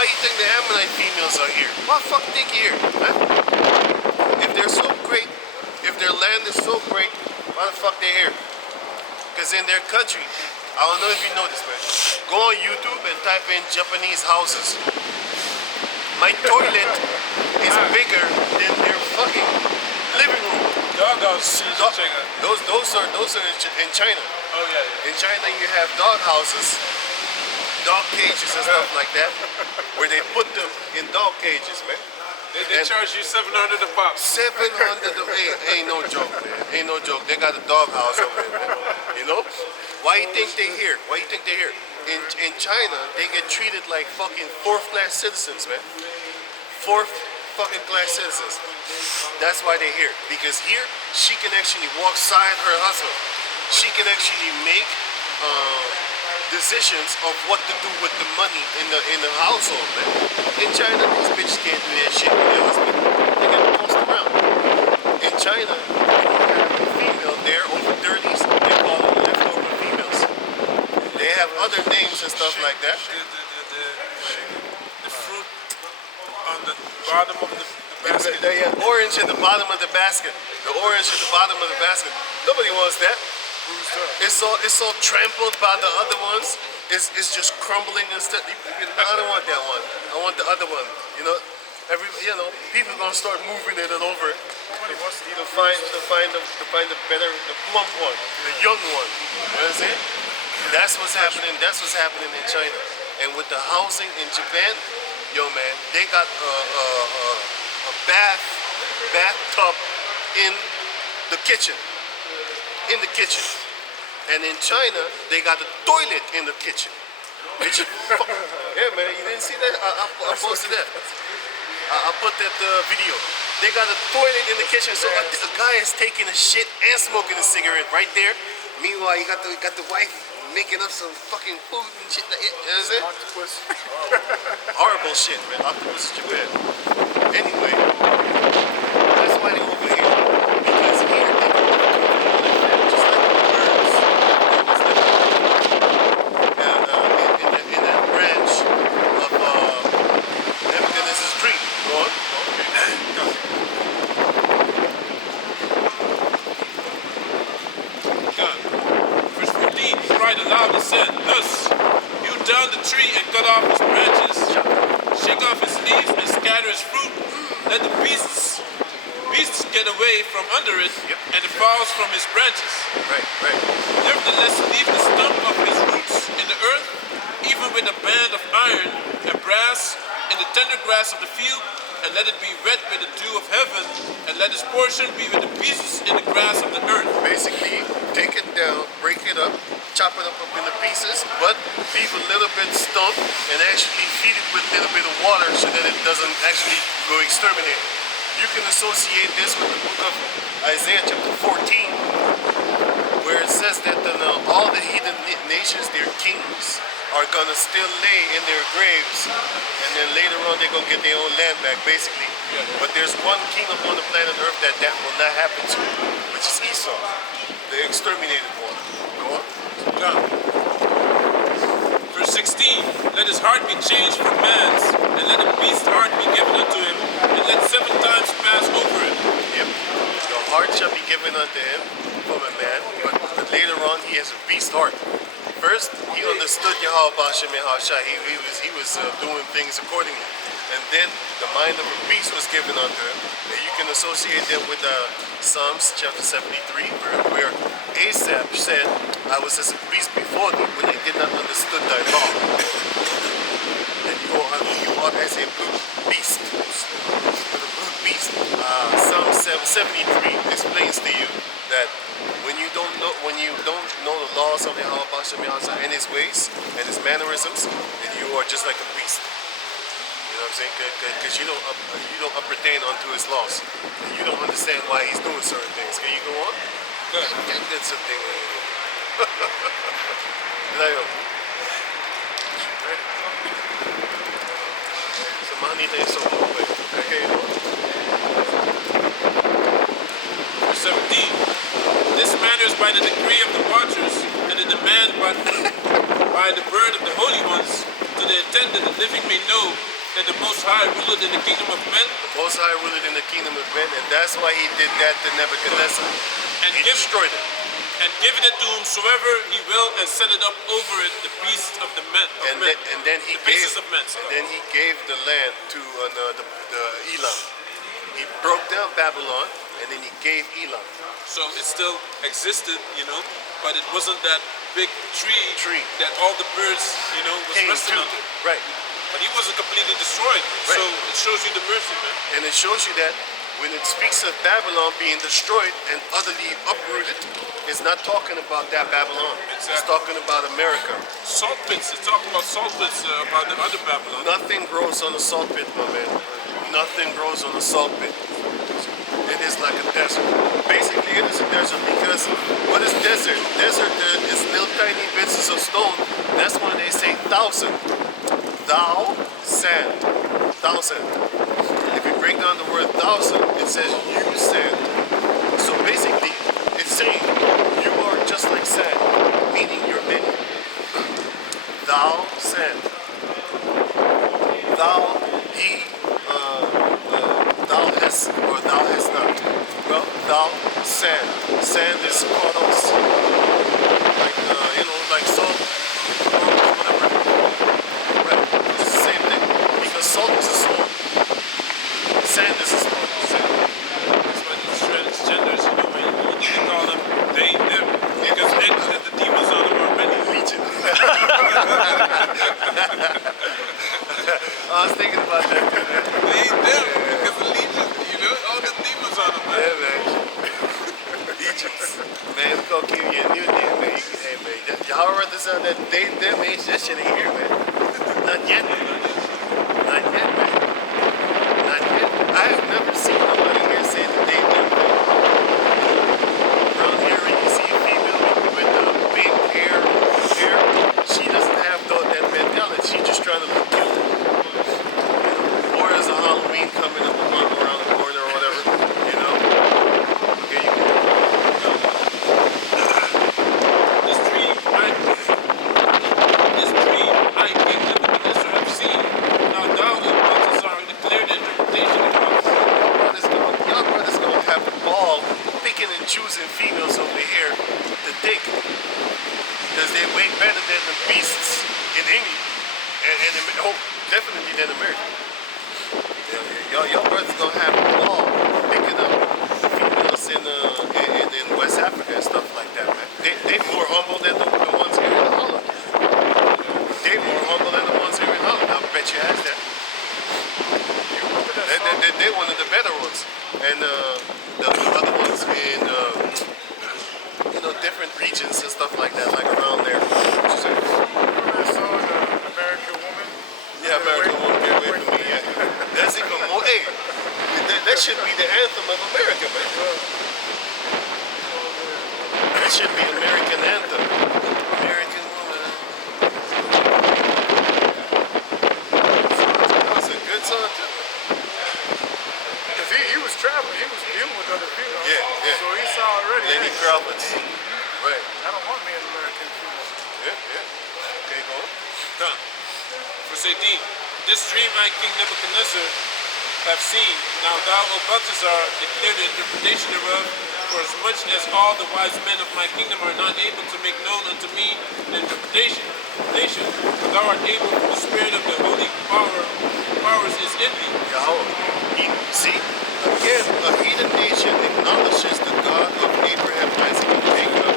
Why you think the Ammonite females are here? Why the fuck think here? Huh? If they're so great, if their land is so great, why the fuck they here? Because in their country, I don't know if you know this, man. Go on YouTube and type in Japanese houses. My toilet is bigger than their fucking living room. Doghouse. Those are in China. Oh yeah. In China, you have dog houses, dog cages and stuff like that, where they put them in dog cages, man. They charge you $700 a pop. 700, ain't no joke, man. Ain't no joke. They got a dog house over there, man. You know? Why you think they here? Why you think they here? In China, they get treated like fucking fourth-class citizens, man. Fourth fucking class citizens. That's why they're here. Because here, she can actually walk side her husband. She can actually make decisions of what to do with the money in the household, man. In China, these bitches can't do that shit with their husband. They get tossed around. In China, you have a female there over 30s. They call them leftover females. They have other names and stuff like that. The fruit on the bottom of the basket. They have orange in the bottom of the basket. The orange at the bottom of the basket. Nobody wants that. It's all trampled by the other ones. It's just crumbling and stuff. I don't want that one. I want the other one. You know, people gonna start moving it over. To find the better, the plump one, the young one. You know what I'm saying? That's what's happening. That's what's happening in China. And with the housing in Japan, yo man, they got a bathtub in the kitchen. In the kitchen. And in China, they got a toilet in the kitchen. Which, yeah man, you didn't see that? I posted that. I put that video. They got a toilet in the kitchen, so a guy is taking a shit and smoking a cigarette right there. Meanwhile, you got the wife making up some fucking food and shit like it. You know what I'm saying? Octopus. Horrible shit, man. Octopus is Japan. Anyway, that's why they over here. Because here they can just like the birds. In that branch of Nebuchadnezzar's dream. Go on. Verse 14, cried aloud and said, thus, hew down the tree and cut off his branches, shake off his leaves and scatter his fruit, let the beasts get away from under it, and the fowls from his branches. Right. Nevertheless, leave the stump of his roots in the earth, even with a band of iron and brass in the tender grass of the field, and let it be wet with the dew of heaven, and let his portion be with the pieces in the grass of the earth. Basically, take it down, break it up, chop it up into pieces, but leave a little bit stump and actually feed it with a little bit of water so that it doesn't actually go exterminate. You can associate this with the book of Isaiah chapter 14, where it says that all the heathen nations, their kings, are gonna still lay in their graves, and then later on they're gonna get their own land back, basically. But there's one king upon the planet Earth that will not happen to, which is Esau, the exterminated one. Go on. John. Verse 16, let his heart be changed from man's, and let a beast's heart be given unto him, and let 7 times pass over him. Yep. Your heart shall be given unto him from a man, but later on he has a beast heart. First, he understood Yahweh Bashem Yahashai. He was doing things accordingly. And then the mind of a beast was given unto him. And you can associate that with Psalms chapter 73, where Asaph said, I was as a beast before thee when I did not understood thy law. And you are as a brute beast. With a brute beast. Psalm 73 explains to you that when you don't know the laws of Yahweh Bashem Yahashai and his ways and his mannerisms, then you are just like a beast. You know what I'm saying? Because you don't appertain unto his laws. And you don't understand why he's doing certain things. Can you go on? Good. That's something. So money is so low. Okay. Verse 17. This manner is by the decree of the watchers, and the demand by the word of the holy ones, to the intent that the living may know that the Most High ruled in the kingdom of men The Most High ruled in the kingdom of men, and that's why he did that to Nebuchadnezzar. and He destroyed it. given it to whomsoever he will, and set it up over it the beasts of the men. Of men. And then he The gave beasts of men. and then he gave the land to the Elam. He broke down Babylon, and then he gave Elam. So it still existed, you know, but it wasn't that big tree, Tree. that all the birds, you know, was Came resting to, under. right. But he wasn't completely destroyed. Right. So it shows you the mercy, man. And it shows you that when it speaks of Babylon being destroyed and utterly uprooted, it's not talking about that Babylon. It's Exactly. talking about America. Salt pits. It's talking about salt pits about the other Babylon. Nothing grows on a salt pit, my man. Nothing grows on a salt pit. It is like a desert. Basically, it is a desert because what is desert? Desert is little tiny bits of stone. That's why they say thousand. Thou sand. Thousand. If you break down the word thousand, it says you sand. So basically, it's saying you are just like sand, meaning you're many. Thou sand. Thou ye thou hast or thou hast not. Well, thou sand. Sand is puddles. Like like salt. Whatever. Right. It's the same thing. Because salt is a stone. Sand is a stone. That's why these transgenders, you know, you need to call them they, them. Because the demons on them are many. Legion. I was thinking about that too, man. They, them. Because the legion, you know, all the demons on them, man. Yeah, man. Legions. Man, we gonna give you a new name, man. Hey, man. Y'all wrote this on that they, them, ain't that shit ain't here, man. Not yet. Not yet, man. Not yet. I have never seen nobody here say that they, them, man. Around here, when you see a female with big hair, she doesn't have that mentality. She's just trying to look cute. Or there's a Halloween coming up around the corner or whatever, you know. Okay, you can. This dream I King Nebuchadnezzar have seen. Now thou, O Balthazar, declare the interpretation of Y'all brothers gonna have a ball picking and choosing females over here to dig. Because they're way better than the beasts in England. And definitely than America. Y'all brothers gonna have a ball picking up females in West Africa and stuff like that, man. They more humble than the ones here in Holland. They more humble than the ones here in Holland. I bet you ask that. They're one of the better ones. And the other ones in different regions and stuff like that, like around there. What you say? Remember that song, American Woman? Yeah, American Woman, get away from me, yeah. That's even more, hey, that should be the anthem of America, man. That should be American anthem. American Woman. That's a good song, too. Because he was traveling, he was dealing with other females. Yeah, yeah. So he saw already. Lenny hey, Kravitz. Right. I don't want me an American female. Yeah. Okay, go on. Done. Verse 18. This dream I, King Nebuchadnezzar, have seen. Now thou, O Balthazar, declare the interpretation thereof, for as much as all the wise men of my kingdom are not able to make known unto me the interpretation. Thou art able, for the spirit of the holy powers is in thee. Yahweh. See, again, a heathen nation acknowledges the God of Abraham, Isaac, and Jacob,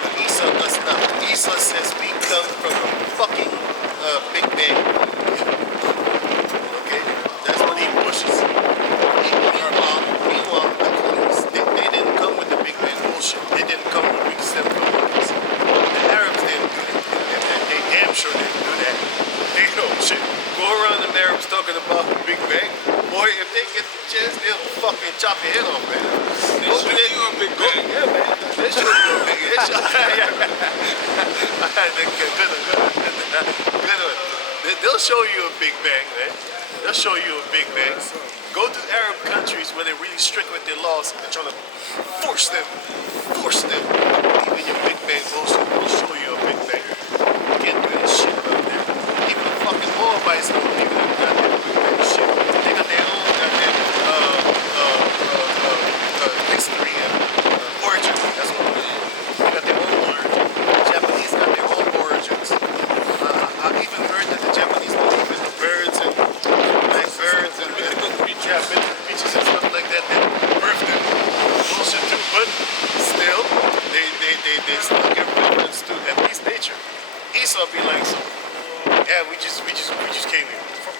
but Esau does not. Esau says we come from a fucking Big Bang. Okay, that's what he pushes. Meanwhile, the Chinese, they didn't come with the Big Bang bullshit. They didn't come with weak stem communities. The Arabs didn't do that. And they damn sure didn't do that. They know shit. Go around the Arabs talking about the Big Bang. Boy, if they get the chance, they'll fucking chop your head off, man. They show you a big bang. Yeah, man. They show you a big bang. Good one. They'll show you a big bang, man. They'll show you a big bang. Go to Arab countries where they're really strict with their laws and they're trying to force them to believe in your big bang bullshit. They'll show you a big bang. You can't do that shit around there. Even the fucking Moabites don't believe in that goddamn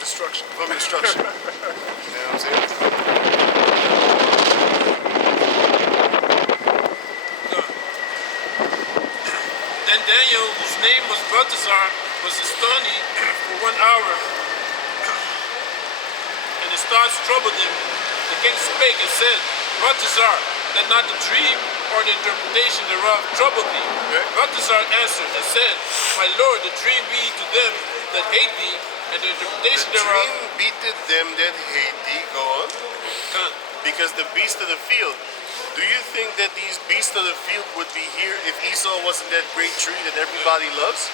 destruction. From destruction. You know what I'm saying? Then Daniel, whose name was Balthazar, was astonished for 1 hour, and his thoughts troubled him. The king spake and said, Balthazar, let not the dream or the interpretation thereof trouble thee. Okay. Balthazar answered and said, My lord, the dream be to them that hate thee, and the interpretation The thereof. dream beateth them that hate thee. Go on. Because the beast of the field. Do you think that these beasts of the field would be here if Esau wasn't that great tree that everybody loves?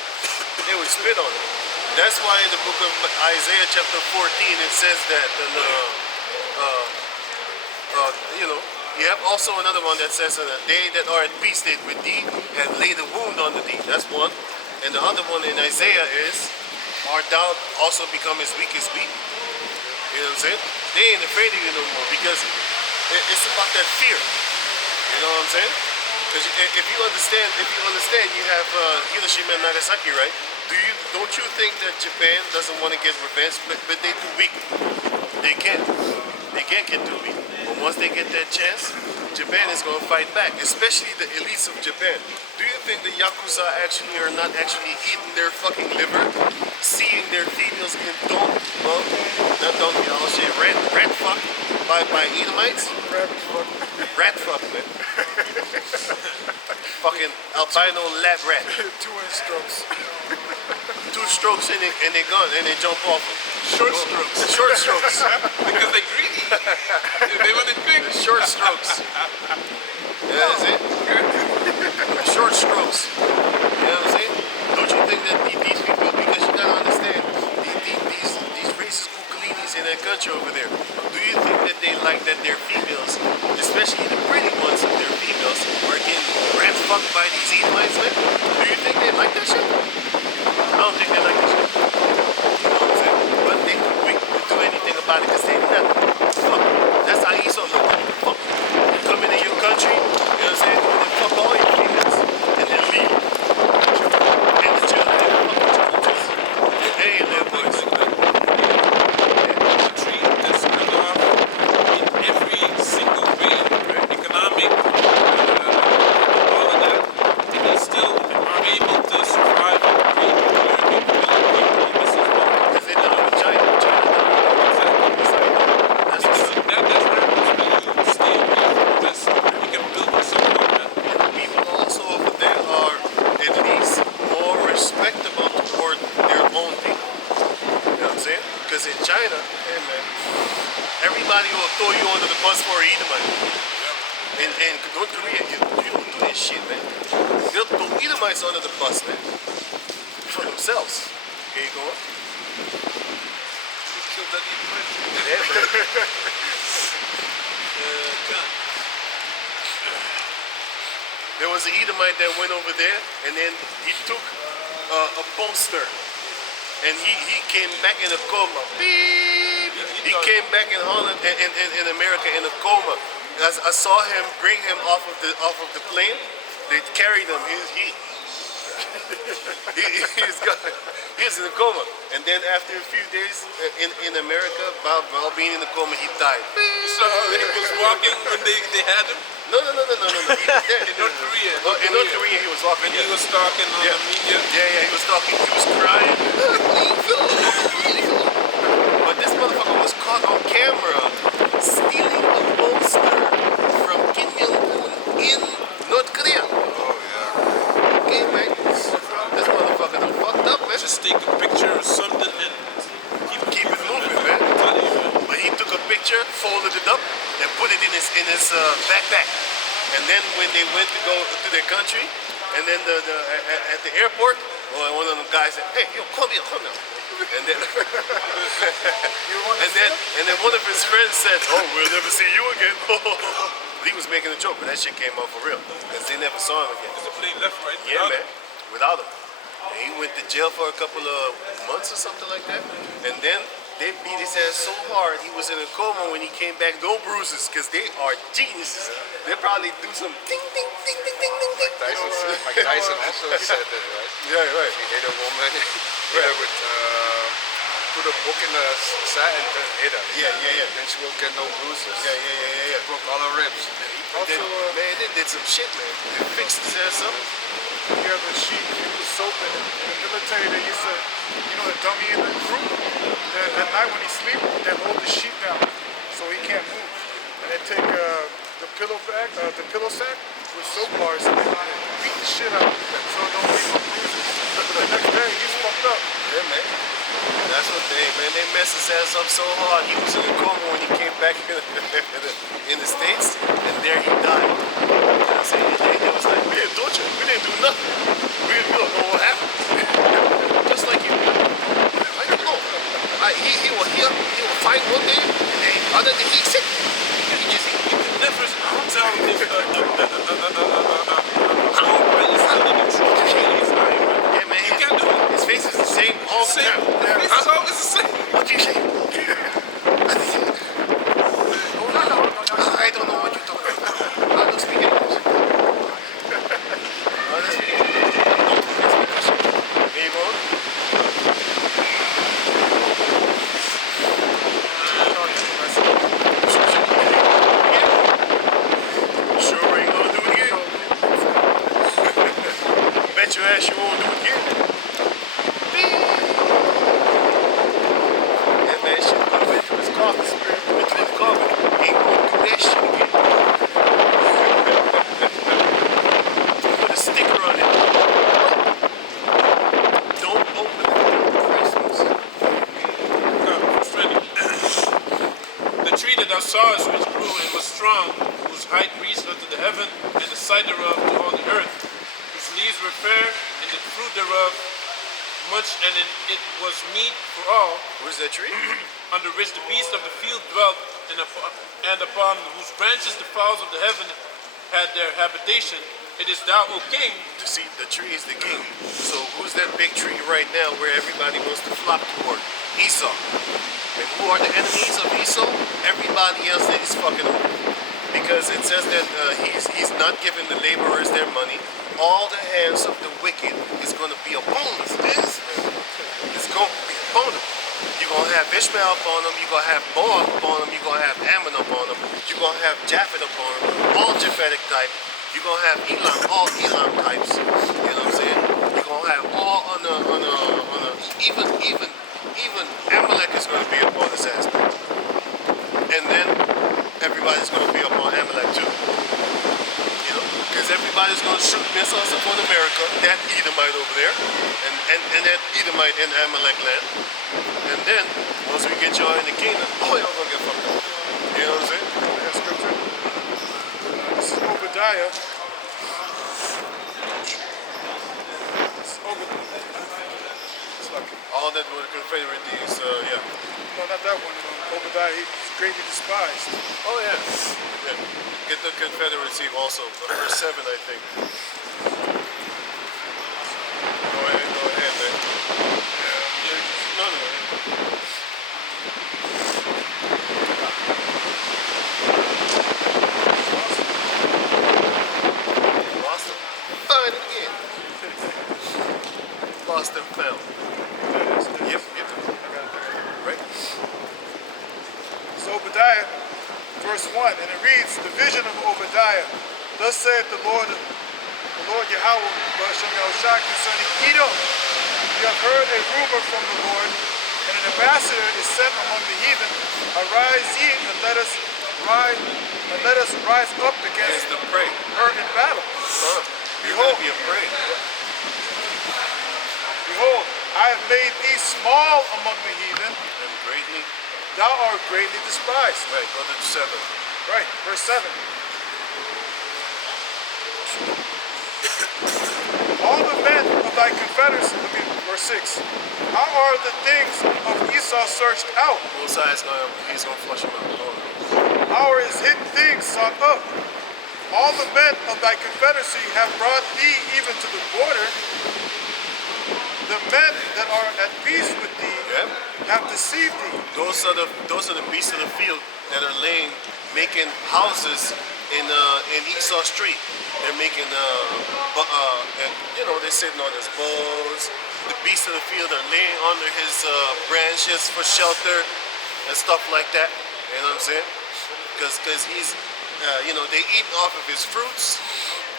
They would spit on it. That's why in the book of Isaiah chapter 14 it says that, you have also another one that says, they that are at peace stayed with thee and laid a wound unto thee. That's one. And the other one in Isaiah is, art thou also become as weak as we? You know what I'm saying? They ain't afraid of you no more because it's about that fear. You know what I'm saying? Because if you understand, you have Hiroshima and Nagasaki, right? Don't you think that Japan doesn't want to get revenge, but they're too weak. They can't get too weak. But once they get that chance, Japan is going to fight back, especially the elites of Japan. Do you think the Yakuza actually are not actually eating their fucking liver, seeing their females in not donkey, all shit, rat fuck by Edomites? Rat fuck, man. Fucking albino lab rat. 2-inch strokes. 2 strokes and they're gone and they jump off. Short strokes. Short strokes. Because they're greedy. They want it quick. Short strokes. Yeah, that's it. Short strokes. You know what I'm saying? Don't you think that these people, because you gotta understand, these racist kukalinis in that country over there, do you think that they like that their females, especially the pretty ones of their females, are getting rat fucked by these Edomites, man? Do you think they like that shit? I don't think they like that shit. You know what I'm saying? But they too weak to do anything about it because they not. Fuck. That's how Esau look. Fuck. You come into your country, you know what I'm saying? They fuck all your females and then leave. And the children, they fuck the children too. They ain't little boys. The tree that's cut off in every single way, economic, all of that, and they still are able to survive and create American people. This is what Because they done it with China. China done it with That's what's up. that's what happens when you stay away from the West. You can build yourself up, man. People also over there are at least more respectable toward their own people. You know what I'm saying? Because in China, hey man, everybody will throw you under the bus for Edomite. And North Korea, you don't do this shit, man. They'll throw Edomites under the bus, man. For themselves. Okay, go on. You killed that Edomite. Yeah, man. There was an Edomite that went over there, and then he took a poster, and he came back in a coma. Beep! He came back in Holland, in America, in a coma. As I saw him bring him off of the plane, they carried him. He's gone. He was in a coma, and then after a few days in America, while being in the coma, he died. So he was walking when they had him No. He was dead. in North Korea. In North Korea, he was walking. When he was talking on the media. Yeah, he was talking. He was crying. But this motherfucker was caught on camera stealing a poster from Kim Jong-un in North Korea. Oh yeah. Okay, man. This motherfucker done fucked up, man. Just take a picture or something and Keep it moving, man. I'm telling you, man. But he took a picture, folded it up, and put it in his backpack. And then when they went to go to their country, and then at the airport, one of them guys said, "Hey, yo, come here, come now." And then and then one of his friends said, "Oh, we'll never see you again." He was making a joke, but that shit came out for real because they never saw him again. The plane left, right? Yeah, man, without him. And he went to jail for a couple of months or something like that. And then they beat his ass so hard, he was in a coma when he came back, no bruises, because they are geniuses. They probably do some ding, ding, ding, ding, ding, ding, ding. Mike Tyson also said that, right? Yeah, right. He hit a woman, hit her with put a book in the satin and hit her. Yeah. Then she won't get no bruises. Yeah. Broke all her ribs. Then, man, they did some shit, man. They fixed his ass up. You have a sheep, you put soap in it. In the military, they used to, the dummy in the group. At night when he sleep, they hold the sheep down so he can't move. And they take the pillow sack with soap bars and they beat the shit out so it don't leave no bruises. But the next day, he's fucked up. Yeah, man. That's what they messed his ass up so hard. He was in a coma when he came back in the States, and there he died. You know what I'm saying? They was like, we didn't torture him. We didn't do nothing. We don't know what happened. Just like you. I don't know. He will fight one day, and other day he's sick. You can never tell if Cobra is telling the truth and he's lying. Yeah, man. You can't do it. His face is the same all the time. It's always the same. What you say? I don't know what you're talking about. I don't speak English. I don't speak English. No, that's my question. Here you go. Sure ain't gonna do it again. Bet your ass you won't do it again. Yeah, man, shit gonna went through his coffin, spirit went through his coffin. He ain't gonna do that shit again. Put a sticker on it. Don't open it for Christmas. The tree that thou sawest which grew and was strong, whose height reached unto the heaven, and the sight thereof to all the earth, whose leaves were fair, and the fruit thereof much, and it was meat for all, Where's that tree? under which the beasts of the field dwelt, and upon whose branches the fowls of the heaven had their habitation. It is thou, O king. To see, the tree is the king. So who's that big tree right now where everybody wants to flock toward? Esau. And who are the enemies of Esau? Everybody else that he's fucking over. Because it says that he's not giving the laborers their money. All the hands of the wicked is going to be upon us. It's going to be upon them. You're going to have Ishmael upon them. You're going to have Moab upon them. You're going to have Ammon upon them. You're going to have Japhet upon them. All Japhetic type. You're going to have Elam, all Elam types. You know what I'm saying? You're going to have all on a even Amalek is going to be upon his ass. And then everybody's going to be upon Amalek too. You know? Because everybody's going to shoot missiles upon America, that Edomite over there, and that Edomite in Amalek land. And then, once we get y'all in the kingdom, all y'all going to get fucked up. You know what I'm saying? That's scripture. This is Obadiah. It's like, All that were Confederate is, yeah. no, not that one. Obadiah, he's greatly despised. Oh, yeah. Yeah. Get the Confederacy also. Verse 7, I think. Go ahead, man. No. Lost him. Find it again. Lost and found. Yep. Right? So Obadiah, verse 1, and it reads, the vision of Obadiah. Thus saith the Lord Yahweh, Bashem Yahushua, concerning Edom. You have heard a rumor from the Lord, and an ambassador is sent among the heathen. Arise ye, and let us rise up against the prey. her in battle. You're going to be afraid. Behold, I have made thee small among the heathen. And greatly. Thou art greatly despised. Right, go to 7. Right, verse 7. All the men of thy confederacy, verse 6. How are the things of Esau searched out? Mosiah's he's going to flush him out. Go on. How are his hidden things sought up? All the men of thy confederacy have brought thee even to the border. The men that are at peace with thee have deceived thee. Those are the beasts of the field that are making houses in Esau Street. They're making and, they're sitting on his bows. the beasts of the field are laying under his branches for shelter and stuff like that. You know what I'm saying? Because he's, they eat off of his fruits.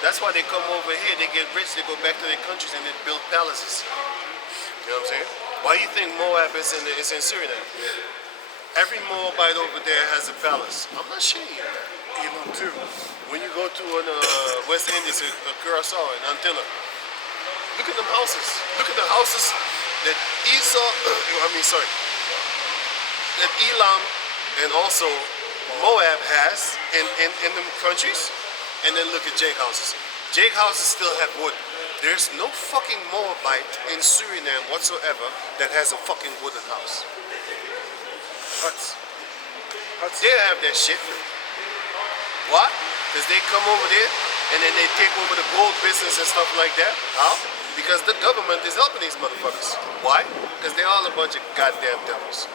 That's why they come over here. They get rich. They go back to their countries and they build palaces. You know what I'm saying? Why do you think Moab is in Suriname? Every Moabite over there has a palace. I'm not shitting you. Elam too. When you go to West Indies, Curacao and Antilla, look at them houses. Look at the houses that that Elam and also Moab has in them countries. And then look at Jake houses. Jake houses still have wood. There's no fucking Moabite in Suriname whatsoever that has a fucking wooden house. Huts. They have that shit. Why? Because they come over there and then they take over the gold business and stuff like that. How? Because the government is helping these motherfuckers. Why? Because they're all a bunch of goddamn devils.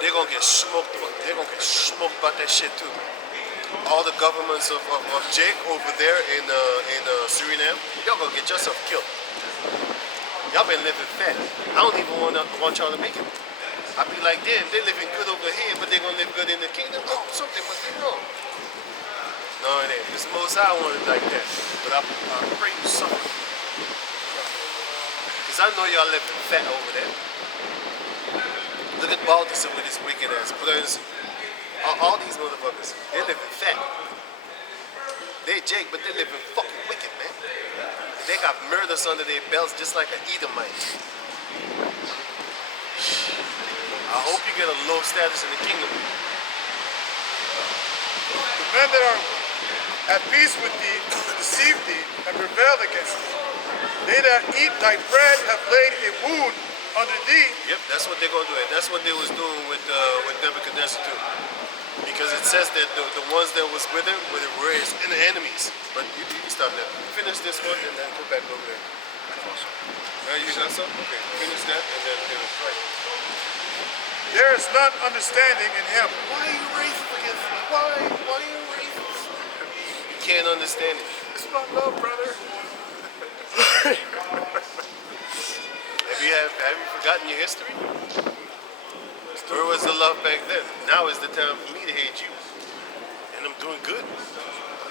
They're gonna get smoked. They're gonna get smoked by that shit too. All the governments of Jake over there in Suriname, y'all gonna get yourself killed. Y'all been living fat. I don't even want y'all to make it. I be like, damn, they living good over here, but they gonna live good in the kingdom. Oh, something must be wrong. No, it ain't. It's the most I want it like that. But I pray you suffer. Because I know y'all living fat over there. Look at Balthasar with his wicked ass. All these motherfuckers, they living fat. They Jake, but they living fucking wicked, man. They got murders under their belts just like an Edomite. I hope you get a low status in the kingdom. The men that are at peace with thee deceive thee and prevail against thee. They that eat thy bread have laid a wound under thee. Yep, that's what they're gonna do. And that's what they was doing with Nebuchadnezzar too. Because it says that the ones that was with him were his enemies. But you can stop that. Finish this one and then go back over there. Awesome. You got some? Okay. Finish that and then finish. Right. There is none understanding in him. Why are you racist against me? Why are you racist? You can't understand it. It's my love, brother. Have you forgotten your history? Where was the love back then? Now is the time for me to hate you. And I'm doing good.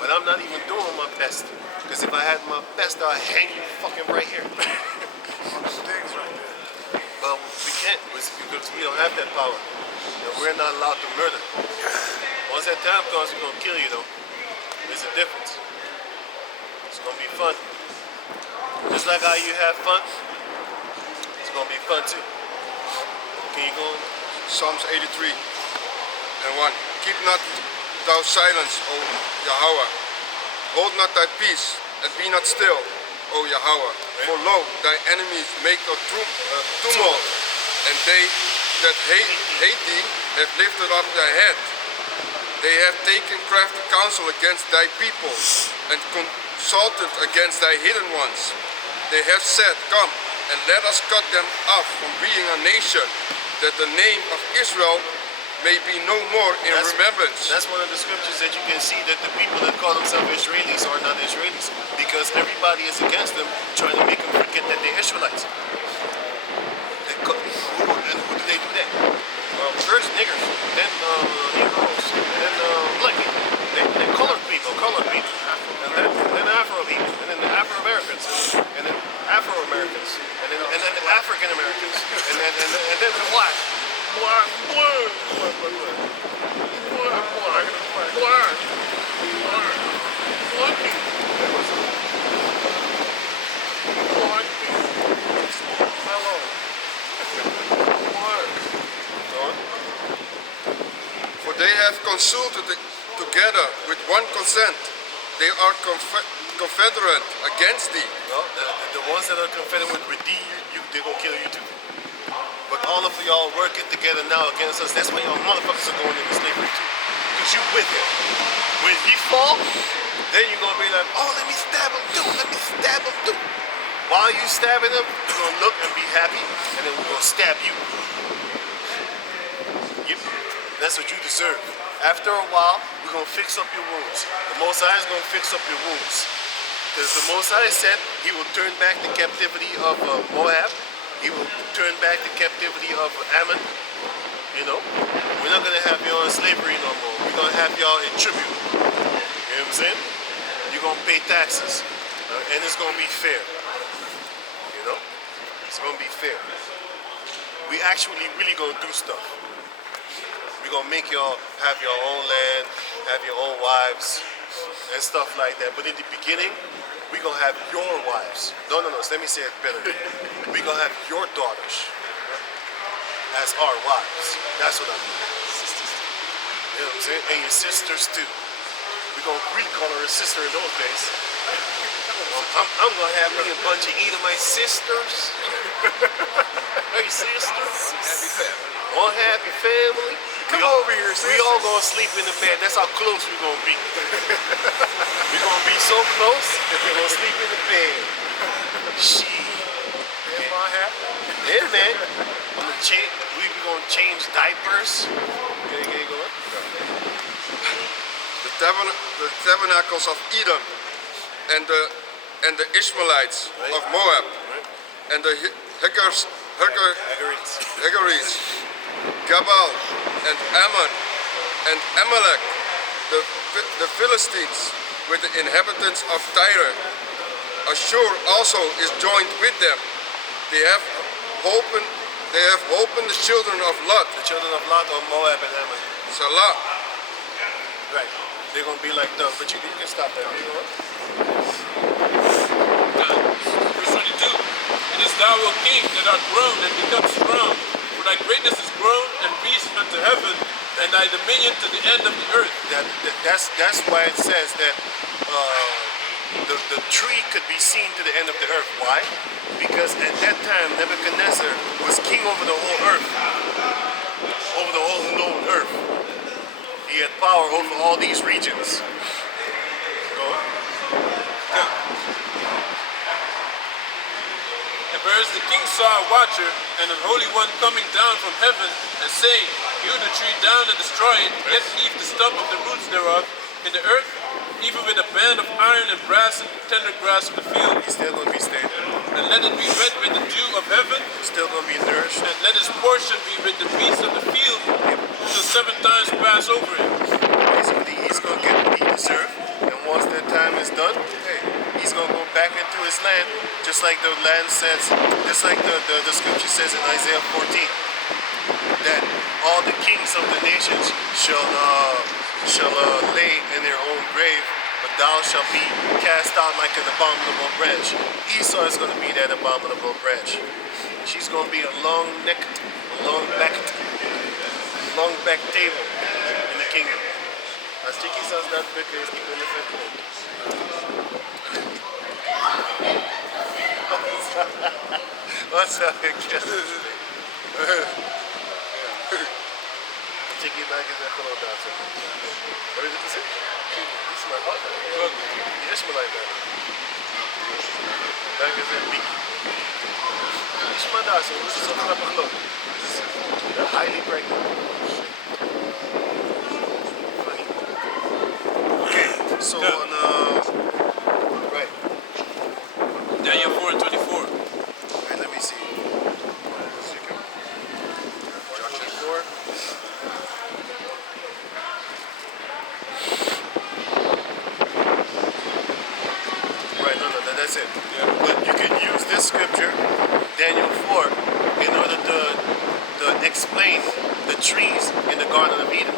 But I'm not even doing my best. Because if I had my best, I'd hang you fucking right here. Things right there. Well, we can't because we don't have that power. And we're not allowed to murder. Once that time comes, we're going to kill you though. There's a difference. It's going to be fun. Just like how you have fun, it's going to be fun too. Can you go on? Psalms 83 and 1. Keep not thou silence, O Yahweh. Hold not thy peace, and be not still, O Yahweh. For lo, thy enemies make a tumult, and they that hate thee have lifted up their head. They have taken crafty counsel against thy people, and consulted against thy hidden ones. They have said, Come, and let us cut them off from being a nation, that the name of Israel may be no more in remembrance. That's one of the scriptures that you can see that the people that call themselves Israelis are not Israelis, because everybody is against them, trying to make them forget that they're Israelites. And who do they do that? First niggers, then Negroes, then black people, then colored people, and then Afro people, and then the Afro-Americans, and then Afro-Americans, and then the African-Americans, and then the black. For they have consulted together with one consent. They are confederate against thee. Well, the ones that are confederate with thee, they're going to kill you too. But all of y'all working together now against us, that's why y'all motherfuckers are going into slavery too. Because you with him. When he fall, then you're going to be like, oh, let me stab him too, let me stab him too. While you stabbing him, you're going to look and be happy, and then we're going to stab you. Yep, that's what you deserve. After a while, we're going to fix up your wounds. The Most High is going to fix up your wounds. the Most High said he will turn back the captivity of Moab. He will turn back the captivity of Ammon. You know, we're not gonna have y'all in slavery no more. We're gonna have y'all in tribute. You know what I'm saying? You're gonna pay taxes, and it's gonna be fair. You know, it's gonna be fair. We actually really gonna do stuff. We're gonna make y'all have your own land, have your own wives, and stuff like that. But in the beginning, we're gonna have your wives. No, let me say it better. We're gonna have your daughters as our wives. That's what I mean. Sisters. You know what I'm saying? And your sisters too. We're gonna really call her a sister in those days. I'm gonna have me a bunch of Edomite sisters. Hey sisters. Happy family. One happy family. Come over here, sis. We all gonna sleep in the bed. That's how close we gonna be. We gonna be so close that we gonna sleep in the bed. Shit. Am I happy? Yeah, man. We gonna change diapers. Okay, go on. The tabernacles of Edom and the Ishmaelites of Moab and the Hagarites, Gabal and Ammon and Amalek, the Philistines with the inhabitants of Tyre. Ashur also is joined with them. They have opened the children of Lot. The children of Lot of Moab and Ammon. Salah. Right. They're gonna be like them. But you can stop that. You know what? Verse 22. It is thou, O king, that art grown and become strong. For thy greatness is grown and reached unto heaven, and thy dominion to the end of the earth. That's why it says that the tree could be seen to the end of the earth. Why? Because at that time Nebuchadnezzar was king over the whole earth, over the whole known earth. He had power over all these regions. Go on. And whereas the king saw a watcher and an holy one coming down from heaven, and saying, hew the tree down and destroy it, yet leave the stump of the roots thereof in the earth, even with a band of iron and brass and tender grass of the field. He's still gonna be stable. And let it be wet with the dew of heaven, Still gonna be nourished. and let his portion be with the beasts of the field, till 7 times pass over him. Basically, he's gonna get what he deserves, and once that time is done, hey, he's gonna go back into his land, just like the land says, just like the scripture says in Isaiah 14, that all the kings of the nations shall lay in their own grave, but thou shalt be cast out like an abominable branch. Esau is going to be that abominable branch. She's going to be a long-necked, long-backed table in the kingdom. As Tiki says that because he will affect me. What's up, Tiki back is that fellow dancer. What did you say? This is my heart. Ishmaelite man. Back is that beat. Ishmael dancer. This is something up below. They're highly pregnant. Funny. Okay, so on right. Daniel 4 and 24. Right, let me see. Chapter 4. Right, no, that's it. Yeah. But you can use this scripture, Daniel 4, in order to explain the trees in the Garden of Eden,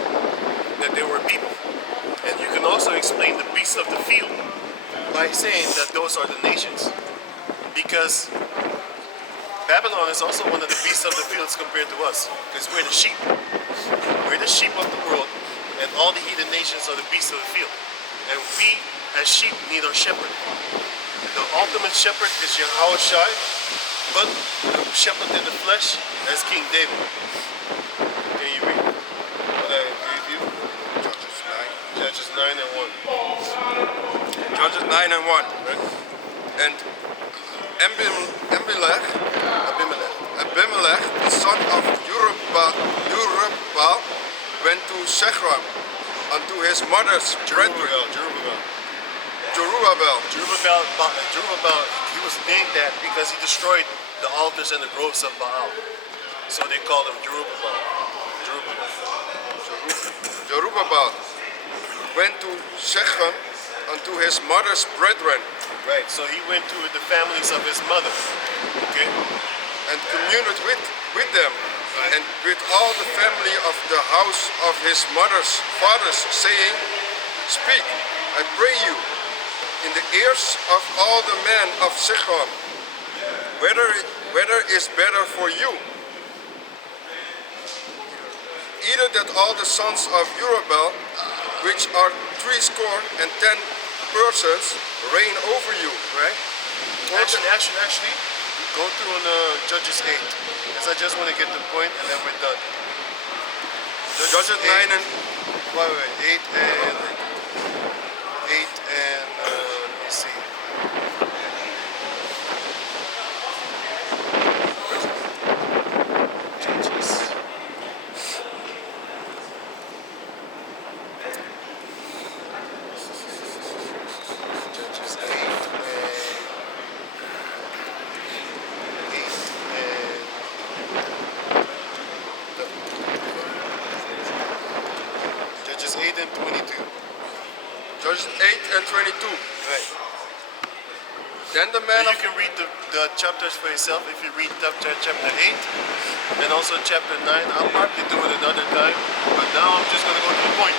that there were people. And you can also explain the beasts of the field by saying that those are the nations. Because Babylon is also one of the beasts of the fields compared to us, because we're the sheep. We're the sheep of the world, and all the heathen nations are the beasts of the field. And we, as sheep, need our shepherd. The ultimate shepherd is Yahweh Shai, but the shepherd in the flesh is King David. Can you read what I gave you? Judges 9 and 1. Judges 9 and 1. Right? And Abimelech, the son of Jerubbaal, went to Shechem unto his mother's brethren. Jerubbaal. Jerubbaal, he was named that because he destroyed the altars and the groves of Baal. So they called him Jerubbaal. Jerubbaal went to Shechem unto his mother's brethren Right, so he went to the families of his mother. Okay? and communed with them and with all the family of the house of his mother's fathers, saying, Speak, I pray you, in the ears of all the men of Shechem, whether is better for you, either that all the sons of Jerubbaal, which are 70 persons, reign over you. Right? Actually, go through on Judges 8. Because I just want to get the point and then we're done. Judges 9 and Wait, 8 and let me see. Judges. Judges 8 Judges 8 and 22. Judges 8 and 22. Right. Then the man You of can read the chapters for yourself if you read chapter 8 and also chapter 9. I'll probably do it another time, but now I'm just going to go to the point.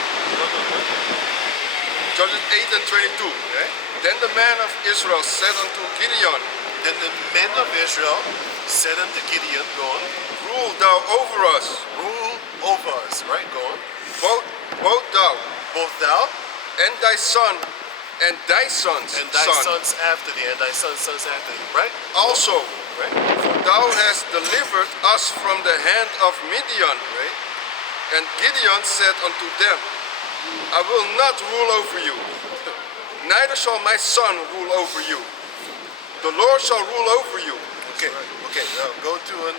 Judges 8 and 22. Okay? Then the man of Israel said unto Gideon, Then the men of Israel said unto Gideon, go on, Rule thou over us, rule over us, right? Go on. both thou Both thou and thy son and thy son's and thy son sons after thee, and thy sons' sons after thee, right? also. Right? For thou hast delivered us from the hand of Midian. Right? And Gideon said unto them, I will not rule over you, neither shall my son rule over you. The Lord shall rule over you. Okay, okay, now go to an,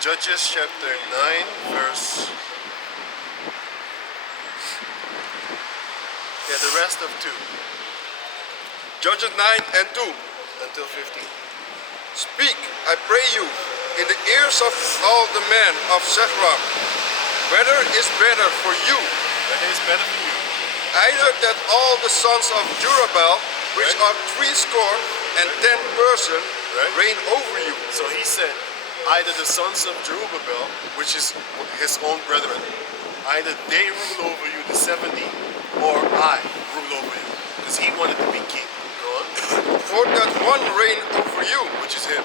Judges chapter 9, verse. Yeah, the rest of 2 Judges 9 and 2. until 15. Speak, I pray you, in the ears of all the men of Shechem, whether is better for you, That is better for you. either that all the sons of Jerubbaal, which Right. are 70 persons, Right. reign over you. So he said, either the sons of Jerubbaal, which is his own brethren, either they rule over you, the 70, or I rule over you. Because he wanted to be king. Go on. For that one reign over you. Which is him.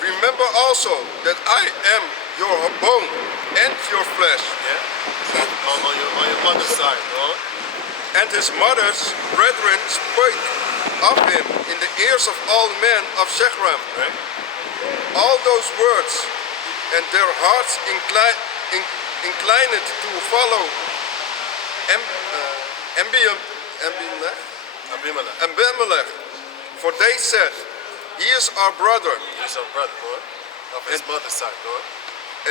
Remember also that I am your bone and your flesh. Yeah? On your mother's side. Go on. And his mother's brethren spake of him in the ears of all men of Shechem. Right? All those words, and their hearts inclined to follow Abimelech. For they said, He is our brother. He's our brother. Go on. Of his mother's side. Go on.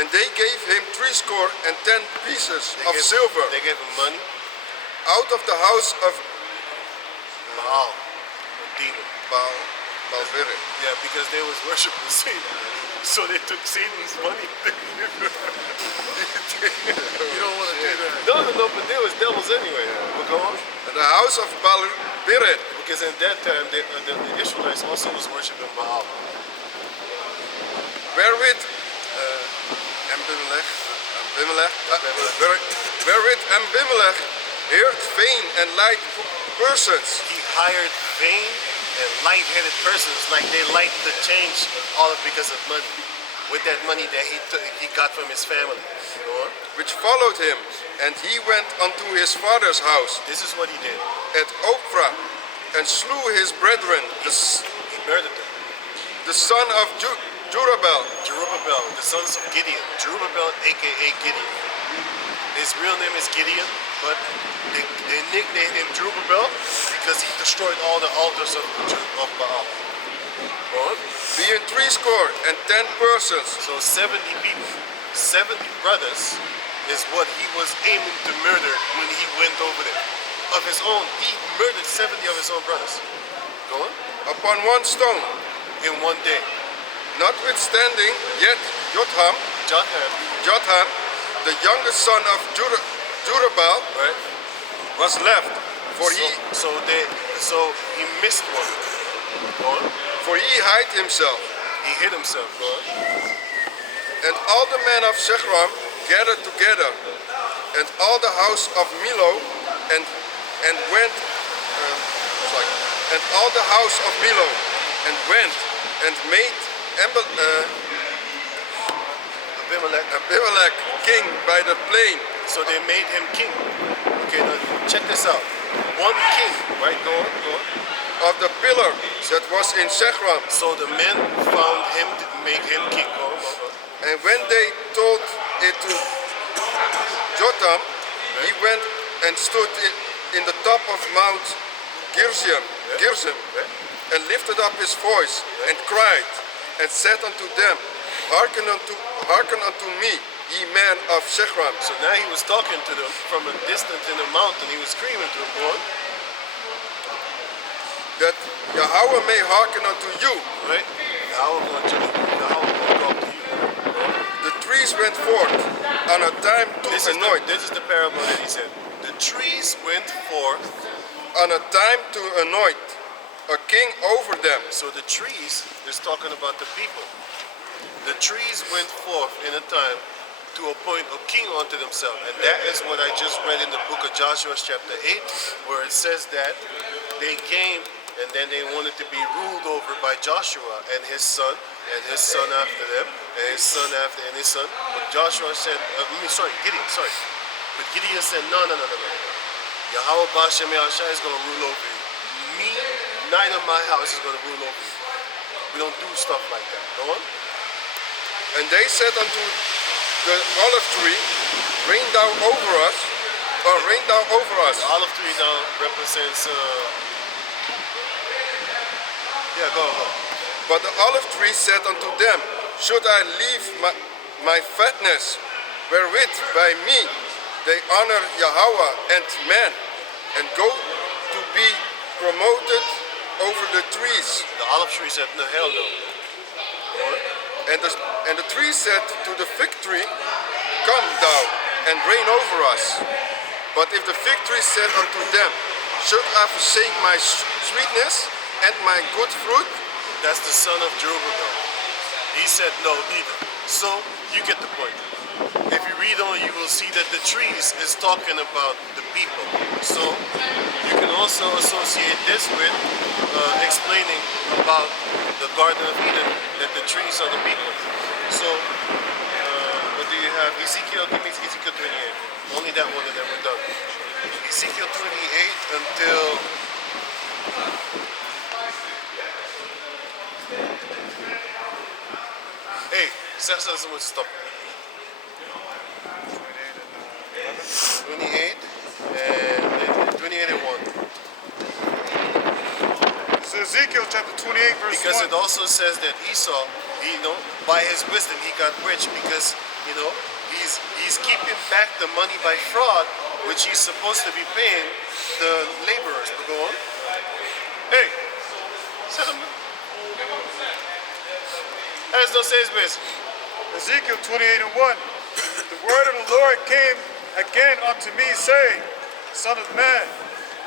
And they gave him 70 pieces They of gave- silver They gave him money. out of the house of Baal. A demon. Balberit. Yeah, because they was worshiping Satan. So they took Satan's money. You don't want to do that. No, but they was devils anyway. But go on. And the house of Balberit. Because in that time, the Israelites also was worshiping Baal. Wherewith Abimelech, wherewith Abimelech heard vain and light persons, He hired vain and light-headed persons, like they like to change all of because of money. With that money that he got from his family. Go on. which followed him, and he went unto his father's house This is what he did. at Ophrah, and slew his brethren, He murdered them. the son of Jerubbaal, Jerubbaal, the sons of Gideon. Jerubbaal, aka Gideon. His real name is Gideon, but they nicknamed him Jerubbaal because he destroyed all the altars of Baal. Go on. being 70 persons, So 70 people, 70 brothers is what he was aiming to murder when he went over there. of his own. He murdered 70 of his own brothers. Go on. upon one stone. In one day. Notwithstanding, yet Jotham, the youngest son of Jerubbaal, Right? was left, for So he missed one. Go on. he hid himself. He hid himself. Go on. And all the men of Shechram gathered together, and all the house of Milo, and went, and all the house of Milo, and went and made Abimelech king by the plain. So they made him king. Okay, now check this out. One king, right? Go on. Of the pillar that was in Shechram. So the men found him to make him king. Go on. And when they told it to Jotham, he went and stood in the top of Mount Gerizim, and lifted up his voice and cried, and said unto them, Hearken unto me, ye men of Shechram. So now he was talking to them from a distance in the mountain. He was screaming to them, go on. That Yahweh may hearken unto you. Right? Yahweh going to talk to you. The trees went forth on a time to anoint. This is the parable that he said. The trees went forth. On a time to anoint a king over them. So the trees is talking about the people. The trees went forth in a time to appoint a king unto themselves. And that is what I just read in the book of Joshua chapter 8, where it says that they came and then they wanted to be ruled over by Joshua and his son after them, and his son after and his son. But Joshua said, Gideon. But Gideon said, no. Yahweh Bashem Yahshai is going to rule over you. Me, neither my house is going to rule over you. We don't do stuff like that. Go on. And they said unto the olive tree, rain down over us. The olive tree now represents, go. But the olive tree said unto them, should I leave my fatness, wherewith by me they honor Yahweh and man, and go to be promoted over the trees? The olive tree said, no, hell no. And the tree said to the fig tree, come thou and reign over us. But if the fig tree said unto them, should I forsake my sweetness and my good fruit? That's the son of Jerubbaal. He said no, neither. So you get the point. If you read on, you will see that the trees is talking about the people. So you can also associate this with explaining about the Garden of Eden, that the trees are the people. So what do you have? Ezekiel, give me Ezekiel 28. Only that one and then we're done. Ezekiel 28 until hey, Sasa doesn't want to stop. 28 and 1. So Ezekiel chapter 28 verse Because 1. it also says that Esau, by his wisdom he got rich because, he's keeping back the money by fraud, which he's supposed to be paying the laborers. But go on. Hey, set him. As no says this. Ezekiel 28 and 1. The word of the Lord came again unto me, saying, Son of man,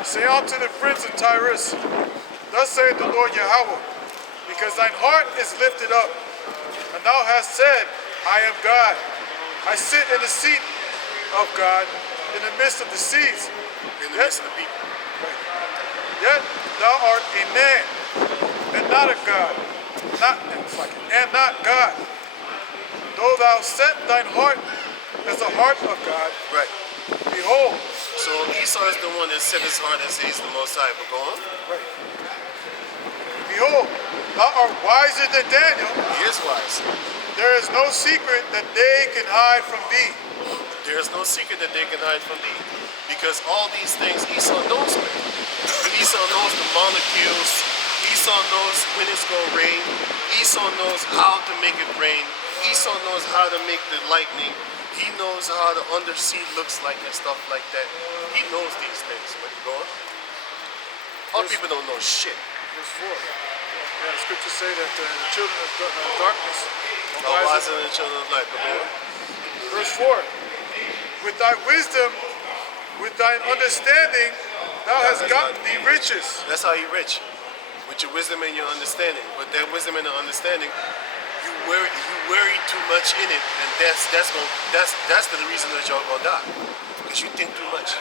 say unto the prince of Tyrus, thus saith the Lord Yahweh, because thine heart is lifted up, and thou hast said, I am God. I sit in the seat of God in the midst of the seas. In the midst of the people. Yet thou art a man, and not a God, and not God. Though thou set thine heart as the heart of God, Right. behold, So Esau is the one that set his heart and says he's the Most High. But go on. behold, thou art wiser than Daniel. He is wise. There is no secret that they can hide from thee. There is no secret that they can hide from thee. Because all these things Esau knows, man. Esau knows the molecules. Esau knows when it's going to rain. Esau knows how to make it rain. Esau knows how to make the lightning. He knows how the undersea looks like and stuff like that. He knows these things. Where you going? Our people don't know shit. Verse 4. Yeah, the scriptures say that the children of darkness are Are wiser. wiser than the children of light. Come on. Verse 4. With thy wisdom, with thine understanding, thou hast gotten thee riches. That's how you rich. With your wisdom and your understanding. With that wisdom and the understanding, you worry too much in it, and that's the reason that y'all gonna die. Because you think too much.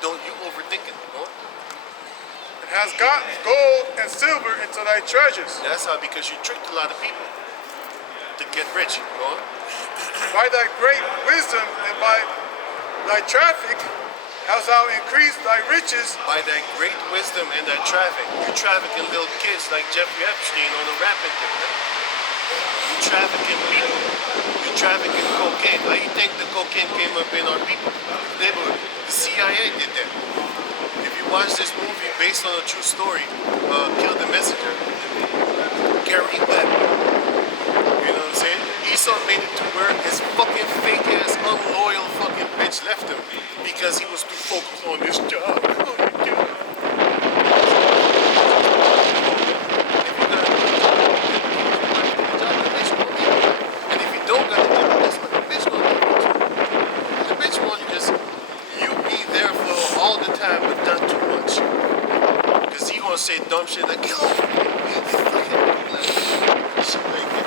Don't you overthink it, no? And hast gotten gold and silver into thy treasures. That's how, because you tricked a lot of people to get rich, you know? By thy great wisdom and by thy traffic hast thou increased thy riches. By that great wisdom and that traffic, you trafficking little kids like Jeffrey Epstein on the rapping tip, man. You trafficking people. You trafficking cocaine. How you think the cocaine came up in our people? The CIA did that. If you watch this movie based on a true story, Kill the Messenger, Gary Webb, you know what I'm saying? Esau made it to where his fucking fake ass, unloyal fucking bitch left him because he was too focused on his job. And if you don't got the job, that's what the bitch gonna do to you. The bitch want you just, you be there for all the time but not too much. Cause he gonna say dumb shit like, get off of me. Shit like that.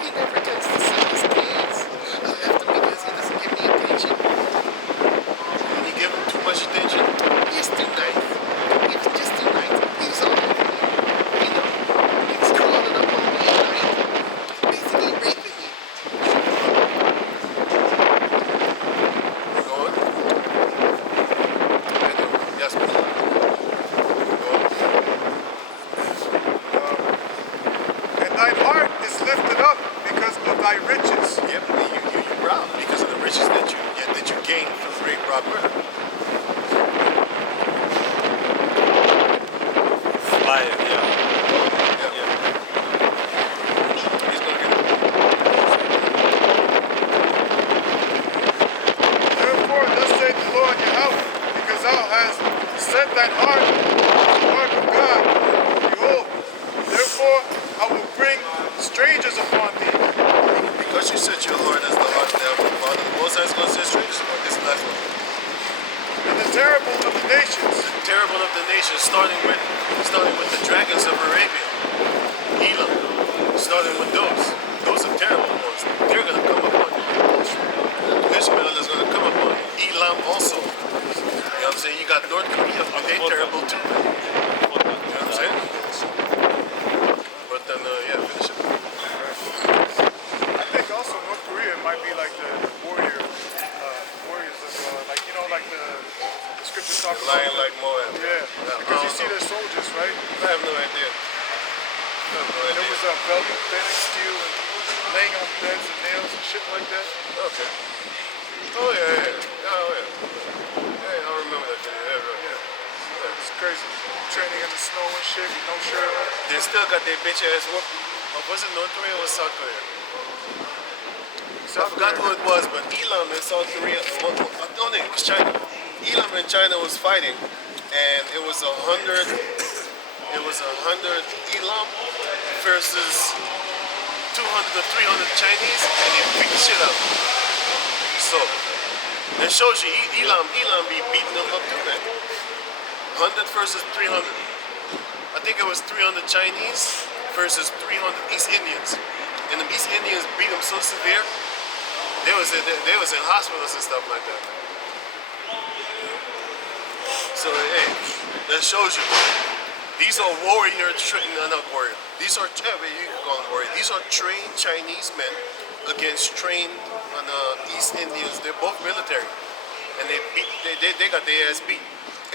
He never gets to see his kids. I left him because he doesn't give me attention. When you give him too much attention, he's too nice. He's just too nice. He's all over me. You know, he's crawling up on me at night, basically raping me. You going? Yes, ma'am. And thine heart is lifted up because of thy riches. Yep, you proud because of the riches that you gained from great Rob murder. Fire, yeah. Yeah. He's gonna get it. Therefore, thus saith the Lord Yahweh, because thou hast set thine heart on the work of God. Behold, therefore I will bring strangers upon thee. Because you set your heart as the heart of the Heavenly Father, the Most High is going to set strangers upon this last one. And the terrible of the nations, The terrible of the nations, starting with the dragons of Arabia, Elam, starting with those. Those are terrible ones. They're going to come upon you. Ishmael is going to come upon you. Elam also. You know what I'm saying? You got North Korea, and they're terrible too. You know what I'm saying? But then, yeah, finish it. I think also North Korea might be like the warriors of, like, you know, like the scriptures talk about. Lying like Moab. Yeah, because you see their soldiers, right? I have no idea. I have no There idea. was velvet, bending steel, and laying on beds and nails and shit like that. Okay. Oh yeah. Oh yeah. Yeah, I remember that video. Yeah, right. Yeah. It's crazy. Training in the snow and shit with no shirt on. They still got their bitch ass whoop. Was it North Korea or South Korea? I forgot who it was, but Elam in South Korea. No, it was China. Elam in China was fighting, and it was 100. It was 100 Elam versus 200 to 300 Chinese, and they beat the shit out of them. So that shows you Elam be beating them up too, man. 100 versus 300. I think it was 300 Chinese versus 300 East Indians, and the East Indians beat them so severe. They was in hospitals and stuff like that. So hey, that shows you. These are not warrior. These are you can call them warrior. These are trained Chinese men against trained East Indians. They're both military, and they got their ass beat.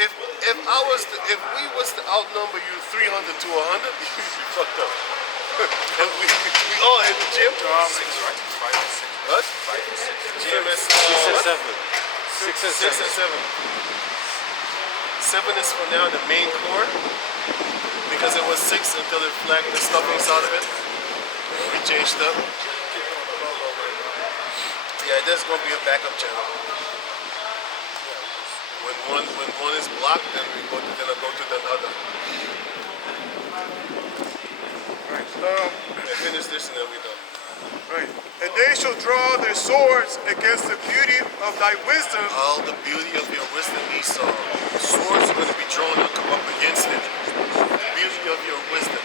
If we was to outnumber you 300 to 100, you'd be fucked up. And we all hit the gym. 6, right? 5 and 6. What? 5 and 6. GMS. 6 and 7. 6 and 7. 7 is for now the main core because it was 7 6 until it flagged the stuffings out of it. We changed up. Yeah, there's gonna be a backup channel. When one is blocked, then we're gonna go to the other. Right. And finish this and then we're done. Right. And they shall draw their swords against the beauty of thy wisdom. All the beauty of your wisdom, Esau. Swords are going to be drawn and come up against it. The beauty of your wisdom.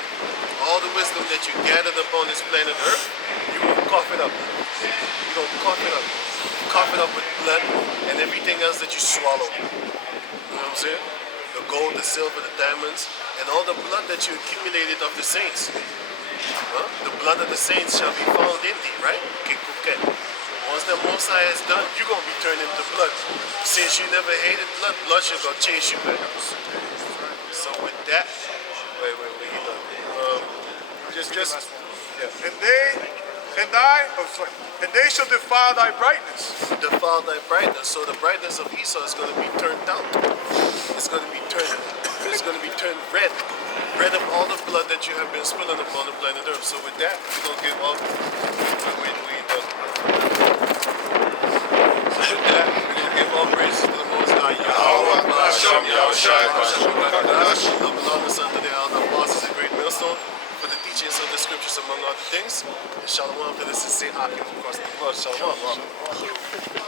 All the wisdom that you gathered upon this planet Earth, you're going to cough it up. You're going to cough it up. Cough it up with blood and everything else that you swallow. You know what I'm saying? The gold, the silver, the diamonds, and all the blood that you accumulated of the saints. Huh? The blood of the saints shall be found in thee, right? Okay. Once the Most High is done, you're going to be turned into blood. Since you never hated blood, blood should go chase you back. So with that, wait, you done. Just, yeah. And they shall defile thy brightness. Defile thy brightness. So the brightness of Esau is going to be turned down. It's going to be turned red. Red of all the blood that you have been spilling upon the planet Earth. So with that, we're going to give all... Wait, done. So with that, we're going to give all praises to the Most High. Yahweh, Hashem, Yahushai, love belongs unto the elder apostles and great millstone for the teachings of the scriptures among other things. And shalom to the sincere Akim across the world. Shalom.